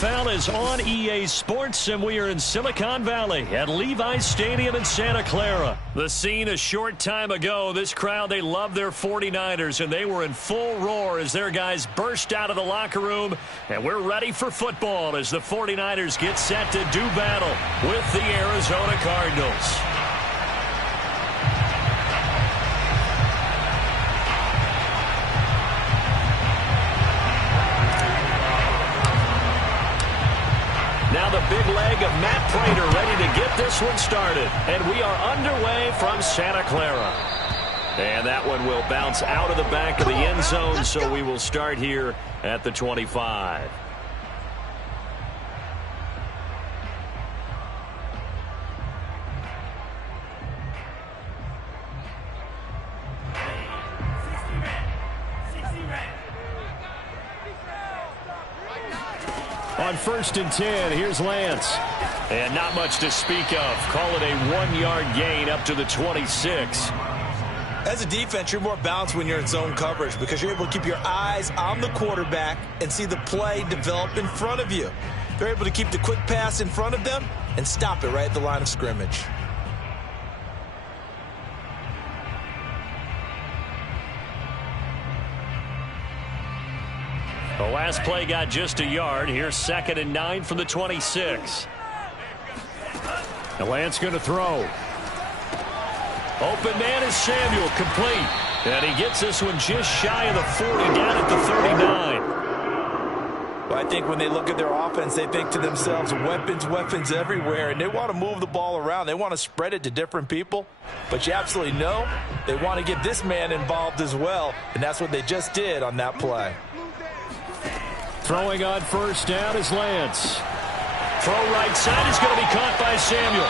NFL is on EA Sports, and we are in Silicon Valley at Levi's Stadium in Santa Clara. The scene a short time ago. This crowd, they love their 49ers, and they were in full roar as their guys burst out of the locker room. And we're ready for football as the 49ers get set to do battle with the Arizona Cardinals. Now the big leg of Matt Pratt ready to get this one started. And we are underway from Santa Clara. And that one will bounce out of the back of the end zone, so we will start here at the 25. On 1st and 10, here's Lance. And not much to speak of. Call it a 1-yard gain up to the 26. As a defense, you're more balanced when you're in zone coverage because you're able to keep your eyes on the quarterback and see the play develop in front of you. They're able to keep the quick pass in front of them and stop it right at the line of scrimmage. The last play got just a yard. Here's 2nd and 9 from the 26. And Lance going to throw. Open man is Samuel, complete. And he gets this one just shy of the 40, down at the 39. Well, I think when they look at their offense, they think to themselves, weapons everywhere, and they want to move the ball around. They want to spread it to different people. But you absolutely know they want to get this man involved as well, and that's what they just did on that play. Throwing on 1st down is Lance. Throw right side is going to be caught by Samuel.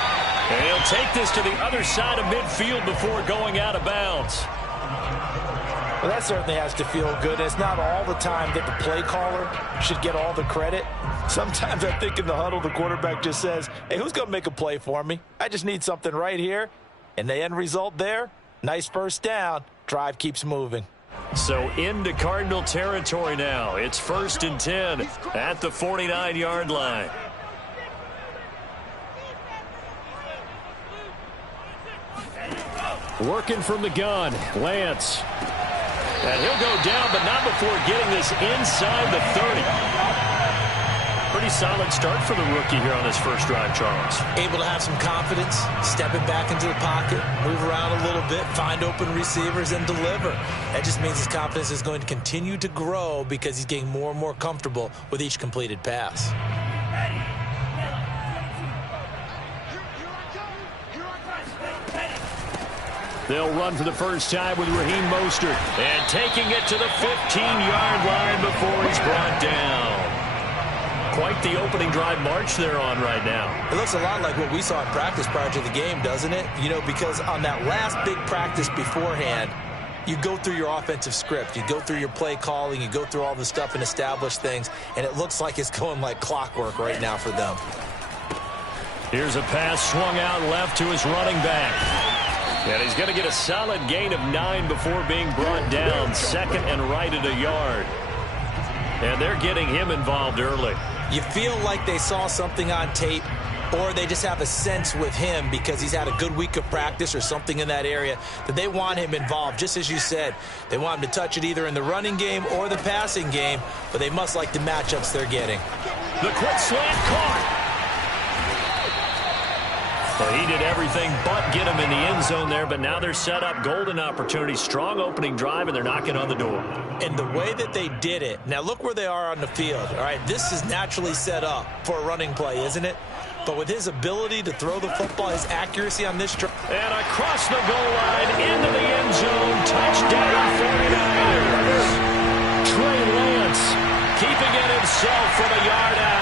And he'll take this to the other side of midfield before going out of bounds. Well, that certainly has to feel good. It's not all the time that the play caller should get all the credit. Sometimes I think in the huddle, the quarterback just says, hey, who's going to make a play for me? I just need something right here. And the end result there, nice 1st down. Drive keeps moving. So into Cardinal territory now. It's 1st and 10 at the 49-yard line. Working from the gun, Lance. And he'll go down, but not before getting this inside the 30. Pretty solid start for the rookie here on his first drive, Charles. Able to have some confidence, stepping back into the pocket, move around a little bit, find open receivers, and deliver. That just means his confidence is going to continue to grow because he's getting more and more comfortable with each completed pass. They'll run for the first time with Raheem Mostert. And taking it to the 15-yard line before he's brought down. Quite the opening drive march they're on right now. It looks a lot like what we saw in practice prior to the game, doesn't it? You know, because on that last big practice beforehand, you go through your offensive script. You go through your play calling. You go through all the stuff and establish things. And it looks like it's going like clockwork right now for them. Here's a pass swung out left to his running back. And he's going to get a solid gain of 9 before being brought down. 2nd and right at a yard. And they're getting him involved early. You feel like they saw something on tape, or they just have a sense with him because he's had a good week of practice or something in that area that they want him involved. Just as you said, they want him to touch it either in the running game or the passing game, but they must like the matchups they're getting. The quick slant caught. Well, he did everything but get him in the end zone there, but now they're set up. Golden opportunity, strong opening drive, and they're knocking on the door. And the way that they did it, now look where they are on the field. All right, this is naturally set up for a running play, isn't it? But with his ability to throw the football, his accuracy on this drive. And across the goal line, into the end zone, touchdown 49ers. Trey Lance keeping it himself from a yard out.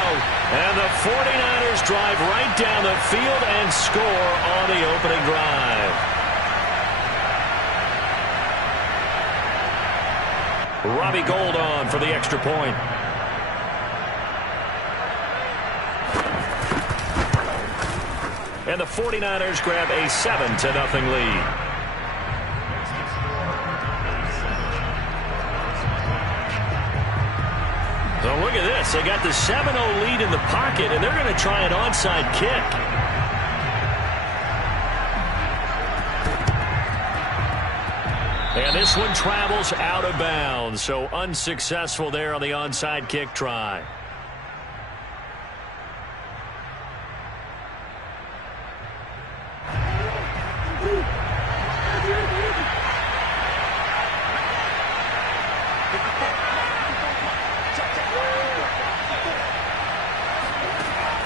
And the 49ers drive right down the field and score on the opening drive. Robbie Gould on for the extra point. And the 49ers grab a 7-0 lead. So look at this. pass. They got the 7-0 lead in the pocket, and they're going to try an onside kick. And this one travels out of bounds, so unsuccessful there on the onside kick try.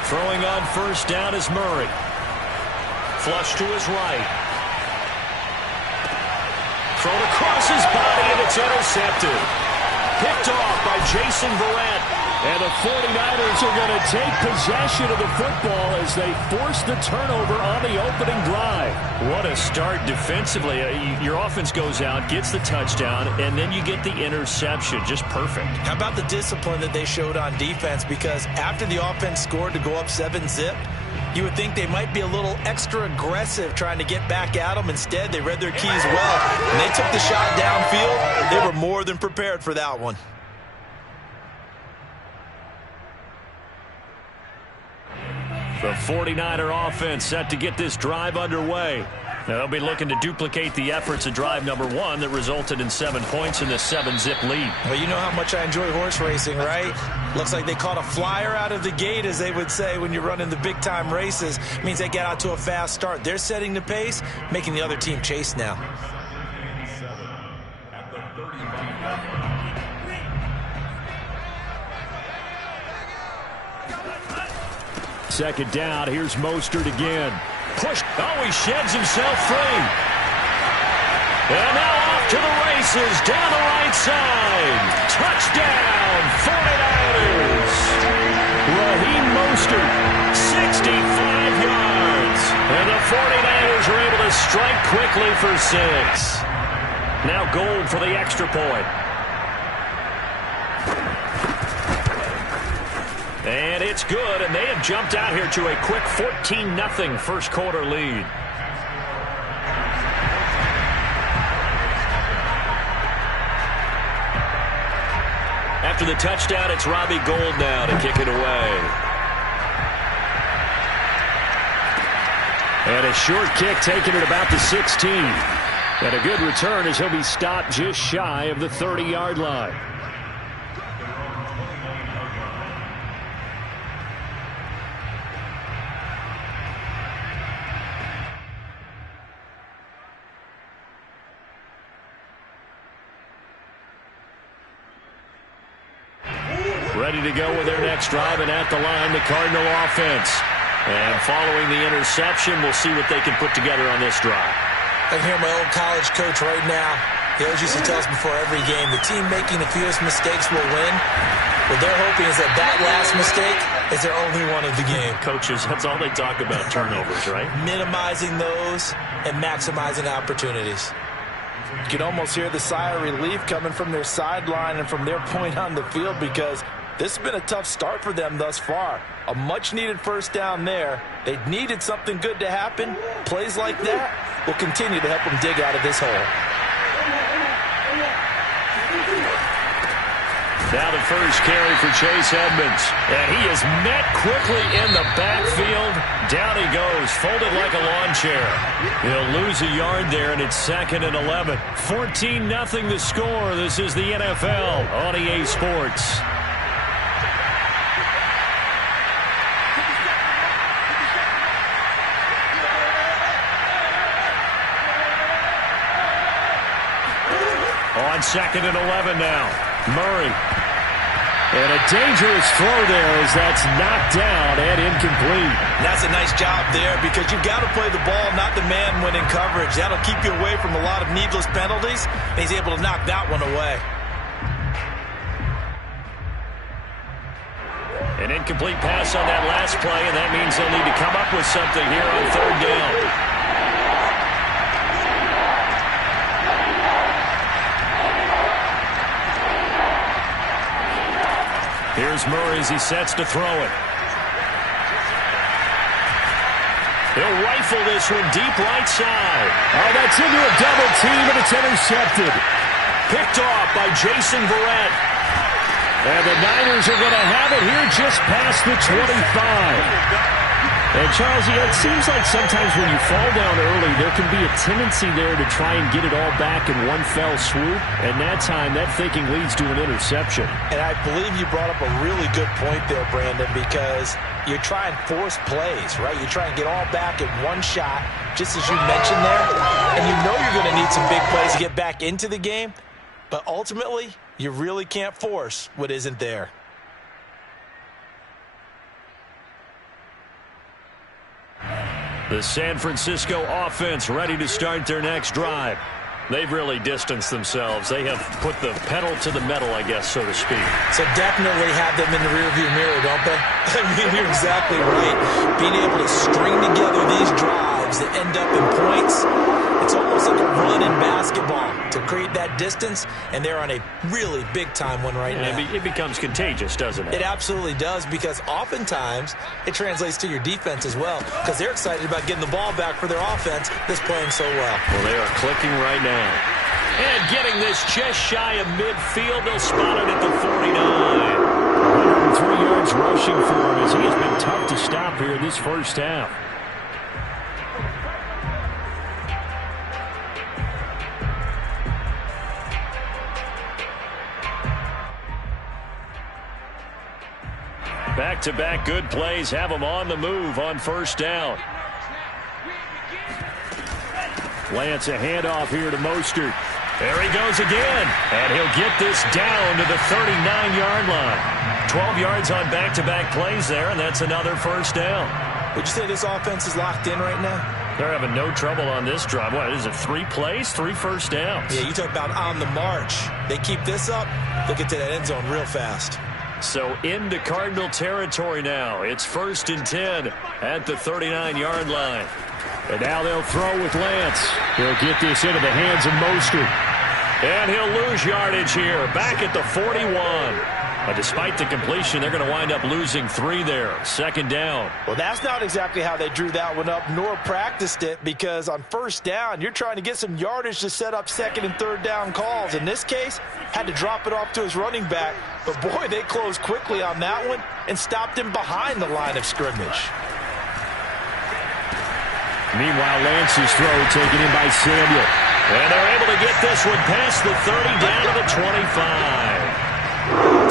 Throwing on first down is Murray. Flush to his right. Thrown across his body, and it's intercepted. Picked off by Jason Verrett. And the 49ers are going to take possession of the football as they force the turnover on the opening drive. What a start defensively. Your offense goes out, gets the touchdown, and then you get the interception. Just perfect. How about the discipline that they showed on defense? Because after the offense scored to go up 7-zip, you would think they might be a little extra aggressive trying to get back at them. Instead, they read their keys well. When they took the shot downfield, they were more than prepared for that one. The 49er offense set to get this drive underway. Now they'll be looking to duplicate the efforts of drive number 1 that resulted in 7 points in the 7-zip lead. Well, you know how much I enjoy horse racing, right? Looks like they caught a flyer out of the gate, as they would say when you're running the big-time races. It means they get out to a fast start. They're setting the pace, making the other team chase now. Second down, here's Mostert again. Push. Oh, he sheds himself free. And now off to the races down the right side. Touchdown, 49ers. Raheem Mostert, 65 yards. And the 49ers are able to strike quickly for 6. Now Gold for the extra point. And it's good, and they have jumped out here to a quick 14-0 first quarter lead. After the touchdown, it's Robbie Gould now to kick it away. And a short kick taken at about the 16. And a good return as he'll be stopped just shy of the 30-yard line. Ready to go with their next drive, and at the line, the Cardinal offense. And following the interception, we'll see what they can put together on this drive. I can hear my old college coach right now. He always used to tell us before every game, the team making the fewest mistakes will win. What they're hoping is that that last mistake is their only one of the game. Coaches, that's all they talk about, turnovers, right? Minimizing those and maximizing opportunities. You can almost hear the sigh of relief coming from their sideline and from their point on the field, because this has been a tough start for them thus far. A much-needed first down there. They needed something good to happen. Plays like that will continue to help them dig out of this hole. Now the first carry for Chase Edmonds. And he is met quickly in the backfield. Down he goes, folded like a lawn chair. He'll lose a yard there, and it's 2nd and 11. 14-0 the score. This is the NFL on EA Sports. On 2nd and 11 now. Murray. And a dangerous throw there as that's knocked down and incomplete. That's a nice job there, because you've got to play the ball, not the man when in coverage. That'll keep you away from a lot of needless penalties, and he's able to knock that one away. An incomplete pass on that last play, and that means they'll need to come up with something here on 3rd down. Here's Murray as he sets to throw it. He'll rifle this one deep right side. Oh, that's into a double team, and it's intercepted. Picked off by Jason Verrett. And the Niners are going to have it here just past the 25. And, Charles, it seems like sometimes when you fall down early, there can be a tendency there to try and get it all back in one fell swoop. And that time, that thinking leads to an interception. And I believe you brought up a really good point there, Brandon, because you try and force plays, right? You try and get all back in one shot, just as you mentioned there. And you know you're going to need some big plays to get back into the game. But ultimately, you really can't force what isn't there. The San Francisco offense ready to start their next drive. They've really distanced themselves. They have put the pedal to the metal, I guess, so to speak. So definitely have them in the rearview mirror, don't they? I mean, you're exactly right. Being able to string together these drives that end up in points, it's almost like a run in basketball to create that distance, and they're on a really big-time one right now. It becomes contagious, doesn't it? It absolutely does, because oftentimes it translates to your defense as well, because they're excited about getting the ball back for their offense that's playing so well. Well, they are clicking right now. And getting this just shy of midfield, they'll spot it at the 49. 103 yards rushing for him as he has been tough to stop here in this first half. Back-to-back good plays have them on the move on first down. Lance, a handoff here to Mostert. There he goes again. And he'll get this down to the 39-yard line. 12 yards on back-to-back plays there, and that's another first down. Would you say this offense is locked in right now? They're having no trouble on this drive. What is it, 3 plays, 3 first downs? Yeah, you talk about on the march. They keep this up, they'll get to that end zone real fast. So into Cardinal territory now. It's 1st and 10 at the 39-yard line. And now they'll throw with Lance. He'll get this into the hands of Mostert. And he'll lose yardage here. Back at the 41. But despite the completion, they're going to wind up losing 3 there. 2nd down. Well, that's not exactly how they drew that one up, nor practiced it, because on first down, you're trying to get some yardage to set up 2nd and 3rd down calls. In this case, had to drop it off to his running back. But, boy, they closed quickly on that one and stopped him behind the line of scrimmage. Meanwhile, Lance's throw taken in by Samuel. And they're able to get this one past the 30 down to the 25.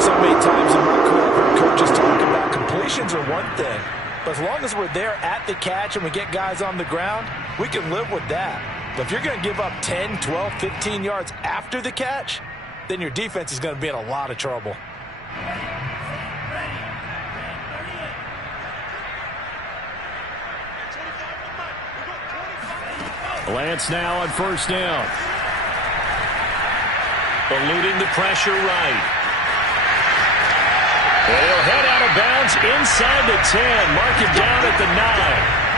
So many times in my career, I've heard coaches talk about completions are one thing. But as long as we're there at the catch and we get guys on the ground, we can live with that. But if you're going to give up 10, 12, 15 yards after the catch, then your defense is going to be in a lot of trouble. Lance now on first down. Eluding the pressure right. And he'll head out of bounds inside the 10. Mark him down at the 9.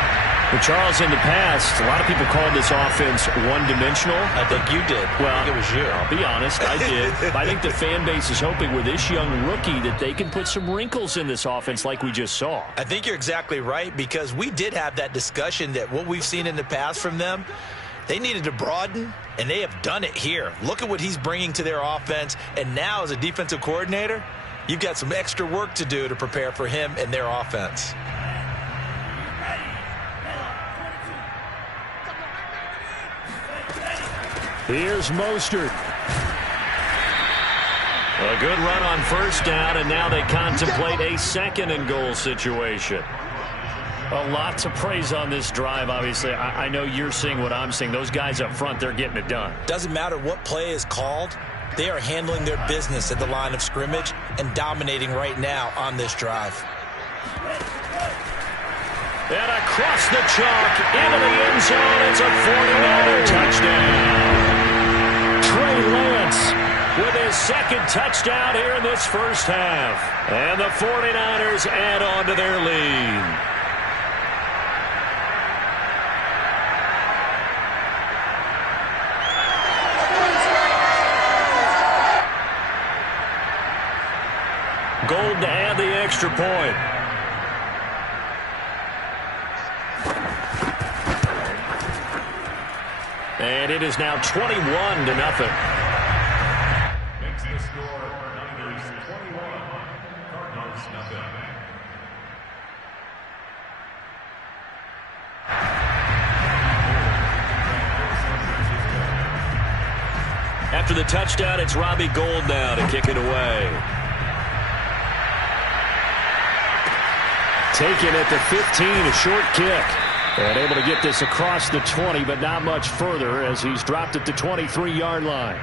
Well, Charles, in the past, a lot of people called this offense one-dimensional. I think you did. Well, I think it was you. I'll be honest, I did. I think the fan base is hoping with this young rookie that they can put some wrinkles in this offense like we just saw. I think you're exactly right, because we did have that discussion that what we've seen in the past from them, they needed to broaden, and they have done it here. Look at what he's bringing to their offense, and now as a defensive coordinator, you've got some extra work to do to prepare for him and their offense. Here's Mostert. A good run on first down, and now they contemplate a 2nd and goal situation. A lot to praise on this drive, obviously. I know you're seeing what I'm seeing. Those guys up front, they're getting it done. Doesn't matter what play is called. They are handling their business at the line of scrimmage and dominating right now on this drive. And across the chalk, into the end zone, it's a 49er touchdown. Trey Lance with his 2nd touchdown here in this first half. And the 49ers add on to their lead. Gold to add the extra point. And it is now 21-0. Makes the score Niners 21, After the touchdown, it's Robbie Gould now to kick it away. Taken at the 15, a short kick. And able to get this across the 20, but not much further as he's dropped at the 23-yard line.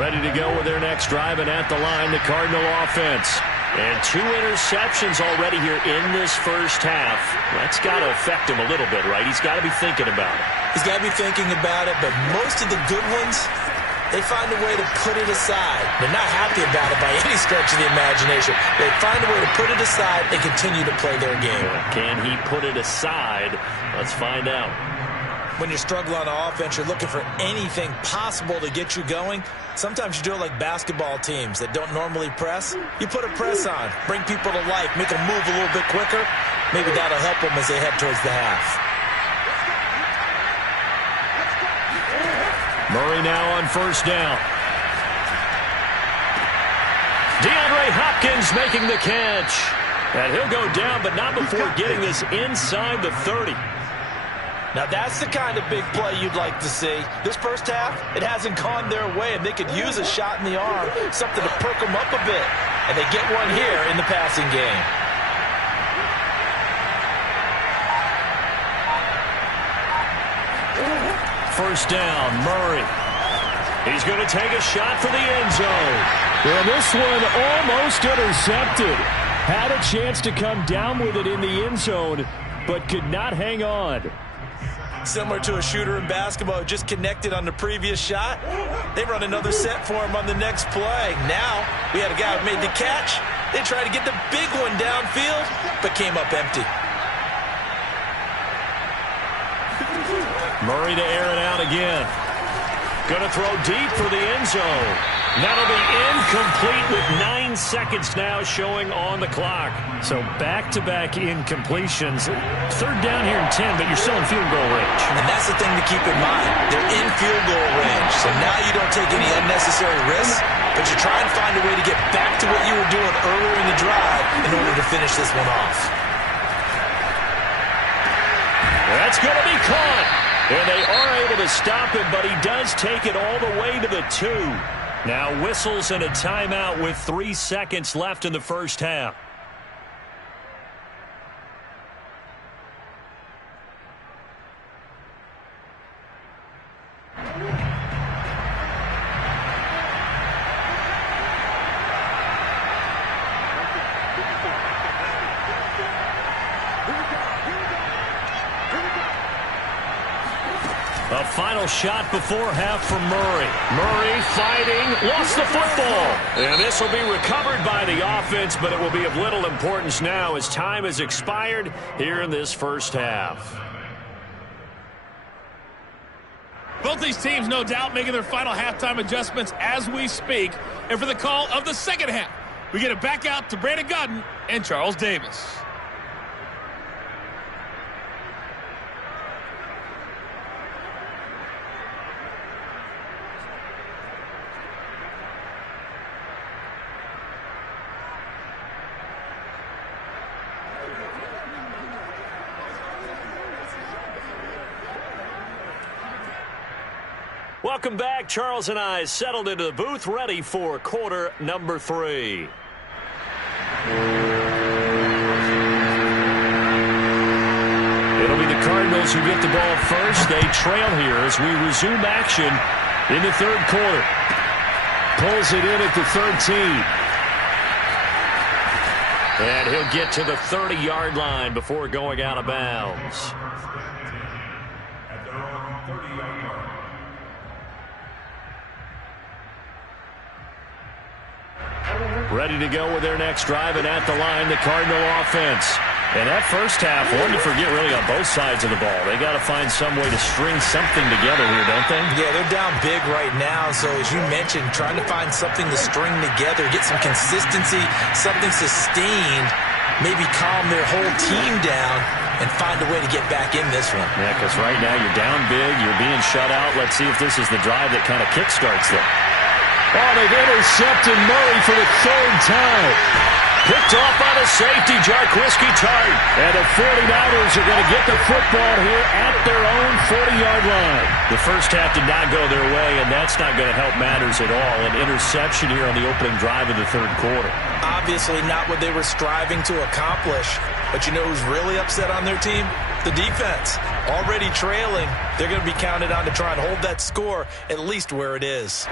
Ready to go with their next drive, and at the line, the Cardinal offense. And 2 interceptions already here in this first half. That's got to affect him a little bit, right? He's got to be thinking about it. He's got to be thinking about it, but most of the good ones, they find a way to put it aside. They're not happy about it by any stretch of the imagination. They find a way to put it aside and continue to play their game. Can he put it aside? Let's find out. When you're struggling on offense, you're looking for anything possible to get you going. Sometimes you do it like basketball teams that don't normally press. You put a press on, bring people to life, make them move a little bit quicker. Maybe that'll help them as they head towards the half. Murray now on first down. DeAndre Hopkins making the catch. And he'll go down, but not before getting this inside the 30. Now, that's the kind of big play you'd like to see. This first half, it hasn't gone their way, and they could use a shot in the arm, something to perk them up a bit. And they get one here in the passing game. First down, Murray. He's going to take a shot for the end zone. Well, this one almost intercepted. Had a chance to come down with it in the end zone, but could not hang on. Similar to a shooter in basketball who just connected on the previous shot. They run another set for him on the next play. Now, we had a guy who made the catch. They tried to get the big one downfield, but came up empty. Murray to air it out again. Going to throw deep for the end zone. That'll be incomplete with 9 seconds now showing on the clock. So back-to-back incompletions. Third down here in 10, but you're still in field goal range. And that's the thing to keep in mind. They're in field goal range. So now you don't take any unnecessary risks, but you try and find a way to get back to what you were doing earlier in the drive in order to finish this one off. That's going to be caught. And they are able to stop him, but he does take it all the way to the 2. Now whistles and a timeout with 3 seconds left in the first half. A final shot before half from Murray. Murray fighting, lost the football. And this will be recovered by the offense, but it will be of little importance now as time has expired here in this first half. Both these teams, no doubt, making their final halftime adjustments as we speak. And for the call of the second half, we get it back out to Brandon Godden and Charles Davis. Welcome back. Charles and I settled into the booth, ready for quarter number 3. It'll be the Cardinals who get the ball first. They trail here as we resume action in the third quarter. Pulls it in at the 13. And he'll get to the 30-yard line before going out of bounds. Ready to go with their next drive, and at the line, the Cardinal offense. And that first half, one to forget really on both sides of the ball. They got to find some way to string something together here, don't they? Yeah, they're down big right now. So as you mentioned, trying to find something to string together, get some consistency, something sustained, maybe calm their whole team down and find a way to get back in this one. Yeah, because right now you're down big, you're being shut out. Let's see if this is the drive that kind of kickstarts them. Oh, they've intercepted Murray for the 3rd time. Picked off by the safety, Jarquiski Tart. And the 49ers are going to get the football here at their own 40-yard line. The first half did not go their way, and that's not going to help matters at all. An interception here on the opening drive of the third quarter. Obviously not what they were striving to accomplish. But you know who's really upset on their team? The defense. Already trailing. They're going to be counted on to try and hold that score at least where it is.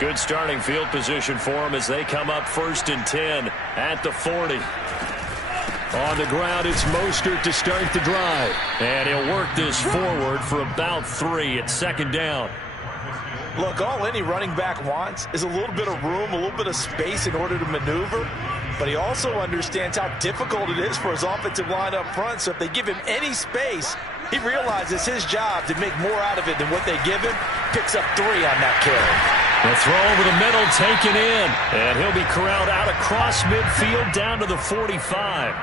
Good starting field position for them as they come up 1st and 10 at the 40. On the ground, it's Mostert to start the drive. And he'll work this forward for about 3 at 2nd down. Look, all any running back wants is a little bit of room, a little bit of space in order to maneuver. But he also understands how difficult it is for his offensive line up front. So if they give him any space, he realizes his job to make more out of it than what they give him. Picks up 3 on that carry. The throw over the middle taken in. And he'll be corralled out across midfield down to the 45.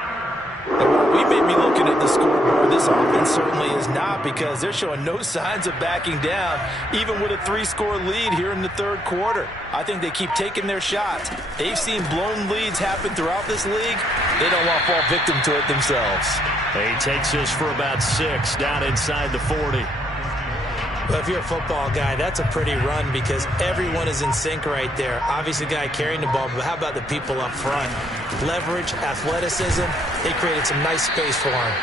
We may be looking at the scoreboard. This offense certainly is not, because they're showing no signs of backing down, even with a 3-score lead here in the third quarter. I think they keep taking their shots. They've seen blown leads happen throughout this league. They don't want to fall victim to it themselves. He takes this for about 6 down inside the 40. Well, if you're a football guy, that's a pretty run because everyone is in sync right there. Obviously, the guy carrying the ball, but how about the people up front? Leverage, athleticism, they created some nice space for him.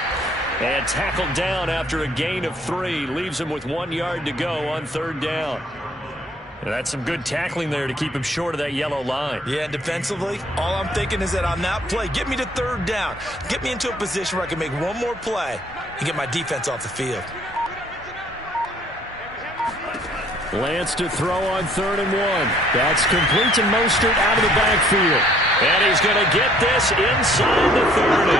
And tackled down after a gain of 3. Leaves him with 1 yard to go on 3rd down. And that's some good tackling there to keep him short of that yellow line. Yeah, and defensively, all I'm thinking is that on that play, get me to 3rd down. Get me into a position where I can make one more play and get my defense off the field. Lance to throw on 3rd and 1. That's complete to Mostert out of the backfield. And he's going to get this inside the 30.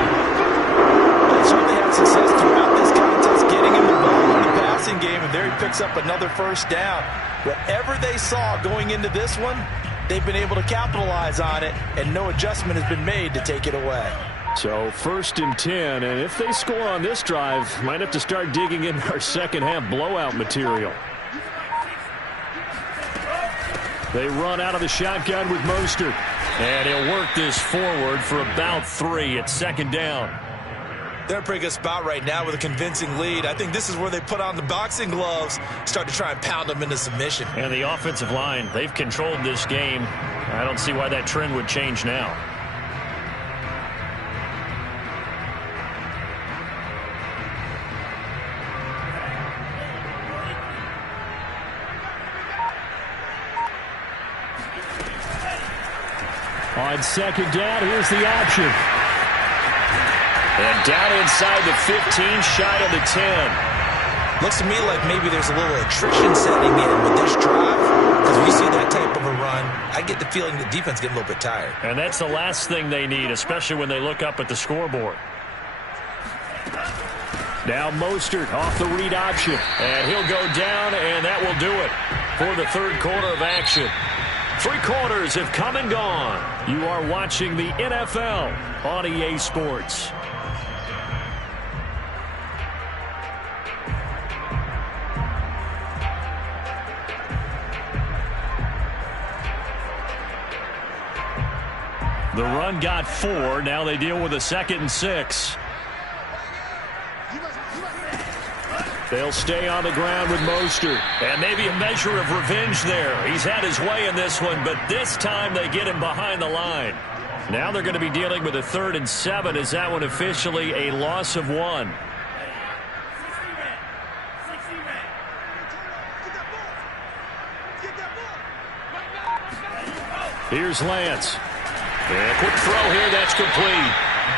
They certainly had success throughout this contest getting him the ball in the passing game, and there he picks up another 1st down. Whatever they saw going into this one, they've been able to capitalize on it, and no adjustment has been made to take it away. So 1st and 10, and if they score on this drive, might have to start digging in our second half blowout material. They run out of the shotgun with Mostert. And he'll work this forward for about 3 at 2nd down. They're in a pretty good spot right now with a convincing lead. I think this is where they put on the boxing gloves, start to try and pound them into submission. And the offensive line, they've controlled this game. I don't see why that trend would change now. On 2nd down, here's the option. And down inside the 15, shy of the 10. Looks to me like maybe there's a little attrition setting in with this drive. Because when you see that type of a run, I get the feeling the defense getting a little bit tired. And that's the last thing they need, especially when they look up at the scoreboard. Now Mostert off the read option. And he'll go down, and that will do it for the third quarter of action. 3 quarters have come and gone. You are watching the NFL on EA Sports. The run got 4. Now they deal with a 2nd and 6. They'll stay on the ground with Mostert. And maybe a measure of revenge there. He's had his way in this one, but this time they get him behind the line. Now they're going to be dealing with a 3rd and 7. Is that one officially a loss of 1? Here's Lance. And a quick throw here, that's complete.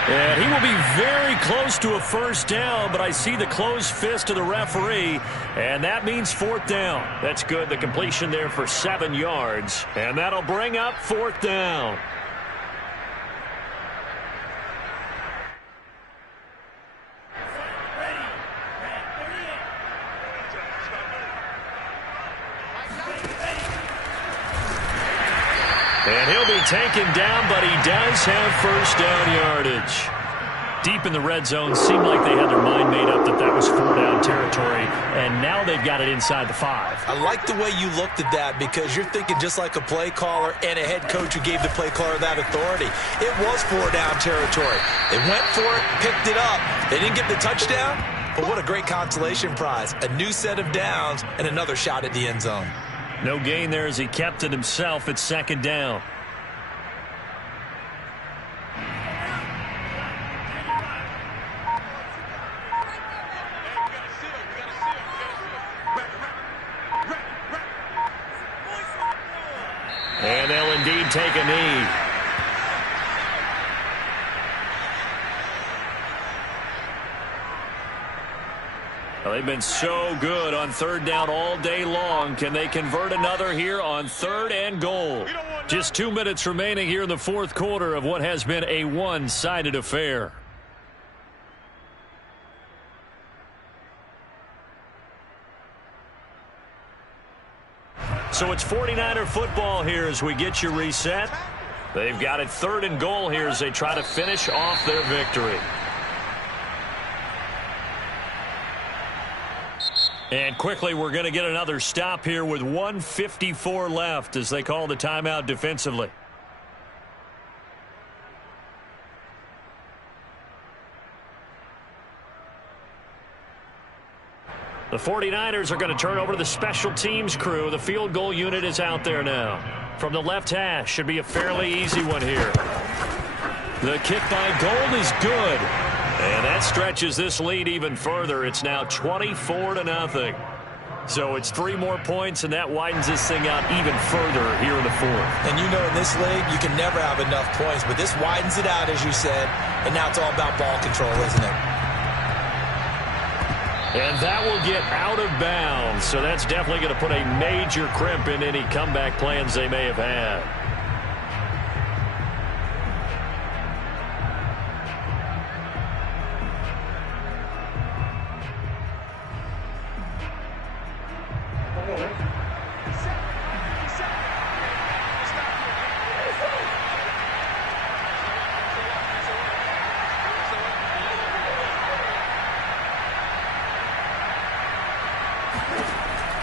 And he will be very close to a 1st down, but I see the closed fist of the referee, and that means 4th down. That's good. The completion there for 7 yards, and that'll bring up 4th down. And he'll be taken down, but he does have 1st down yardage. Deep in the red zone, seemed like they had their mind made up that that was 4-down territory, and now they've got it inside the 5. I like the way you looked at that because you're thinking just like a play caller and a head coach who gave the play caller that authority. It was 4-down territory. They went for it, picked it up. They didn't get the touchdown, but what a great consolation prize. A new set of downs and another shot at the end zone. No gain there as he kept it himself. It's 2nd down. And they'll indeed take a knee. Well, they've been so good on 3rd down all day long. Can they convert another here on 3rd and goal? Just 2 minutes remaining here in the 4th quarter of what has been a one-sided affair. So it's 49er football here as we get you reset. They've got it 3rd and goal here as they try to finish off their victory. And quickly, we're going to get another stop here with 1:54 left as they call the timeout defensively. The 49ers are going to turn over to the special teams crew. The field goal unit is out there now. From the left hash, should be a fairly easy one here. The kick by Gold is good. And that stretches this lead even further. It's now 24-0. So it's 3 more points, and that widens this thing out even further here in the 4th. And you know in this league, you can never have enough points, but this widens it out, as you said, and now it's all about ball control, isn't it? And that will get out of bounds. So that's definitely going to put a major crimp in any comeback plans they may have had.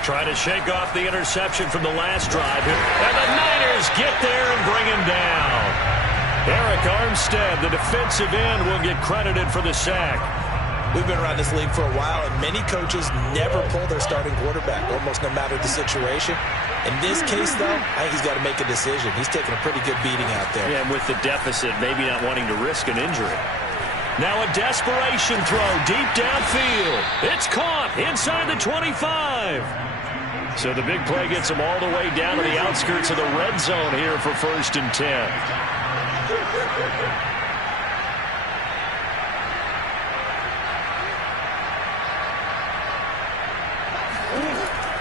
Trying to shake off the interception from the last drive. And the Niners get there and bring him down. Eric Armstead, the defensive end, will get credited for the sack. We've been around this league for a while, and many coaches never pull their starting quarterback, almost no matter the situation. In this case, though, I think he's got to make a decision. He's taking a pretty good beating out there. Yeah, and with the deficit, maybe not wanting to risk an injury. Now a desperation throw deep downfield. It's caught inside the 25. So the big play gets them all the way down to the outskirts of the red zone here for 1st and 10.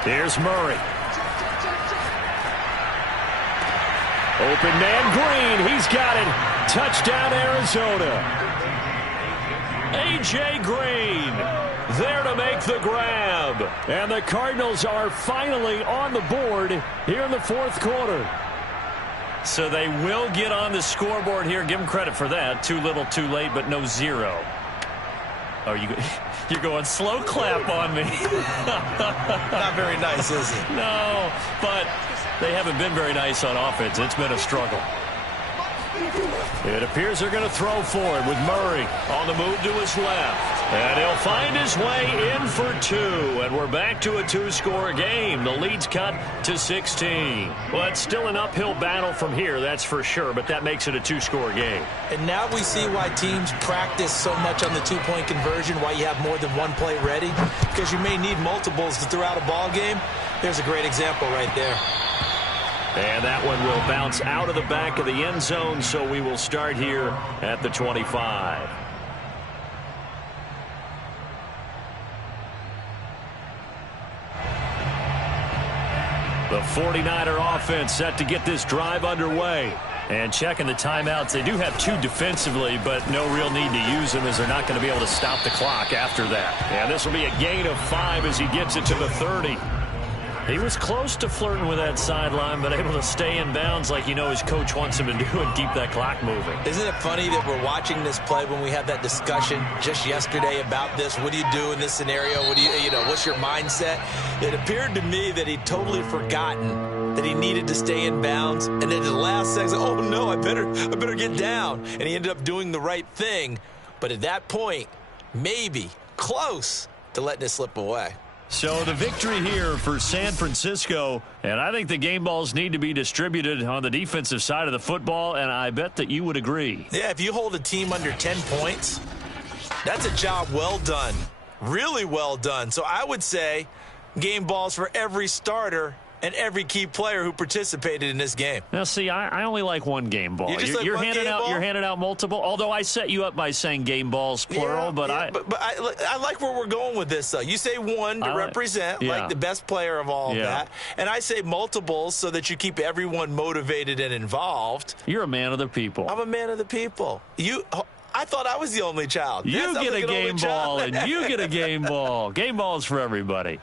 Here's Murray. Open man Green. He's got it. Touchdown Arizona. A.J. Green there to make the grab. And the Cardinals are finally on the board here in the 4th quarter. So they will get on the scoreboard here. Give them credit for that. Too little, too late, but no 0. Oh, you're going slow clap on me. Not very nice, is it? No, but they haven't been very nice on offense. It's been a struggle. It appears they're going to throw for it with Murray on the move to his left. And he'll find his way in for 2. And we're back to a 2-score game. The lead's cut to 16. Well, it's still an uphill battle from here, that's for sure, but that makes it a 2-score game. And now we see why teams practice so much on the 2-point conversion, why you have more than one play ready, because you may need multiples to throw out a ball game. There's a great example right there. And that one will bounce out of the back of the end zone, so we will start here at the 25. The 49er offense set to get this drive underway. And checking the timeouts, they do have 2 defensively, but no real need to use them as they're not going to be able to stop the clock after that. And this will be a gain of 5 as he gets it to the 30. He was close to flirting with that sideline, but able to stay in bounds like his coach wants him to do and keep that clock moving. Isn't it funny that we're watching this play when we had that discussion just yesterday about this? What do you do in this scenario? What do what's your mindset? It appeared to me that he'd totally forgotten that he needed to stay in bounds, and then at the last second, oh no, I better get down. And he ended up doing the right thing. But at that point, maybe close to letting it slip away. So the victory here for San Francisco, and I think the game balls need to be distributed on the defensive side of the football, and I bet that you would agree. Yeah, if you hold a team under 10 points, that's a job well done, really well done. So I would say game balls for every starter and every key player who participated in this game. Now, see, I only like one game ball. You're handing out multiple. Although I set you up by saying game balls plural, but I like where we're going with this. Though you say one to represent like the best player of all of that, and I say multiples so that you keep everyone motivated and involved. You're a man of the people. I'm a man of the people. I thought I was the only child. You get a game ball, and you get a game ball. Game balls for everybody.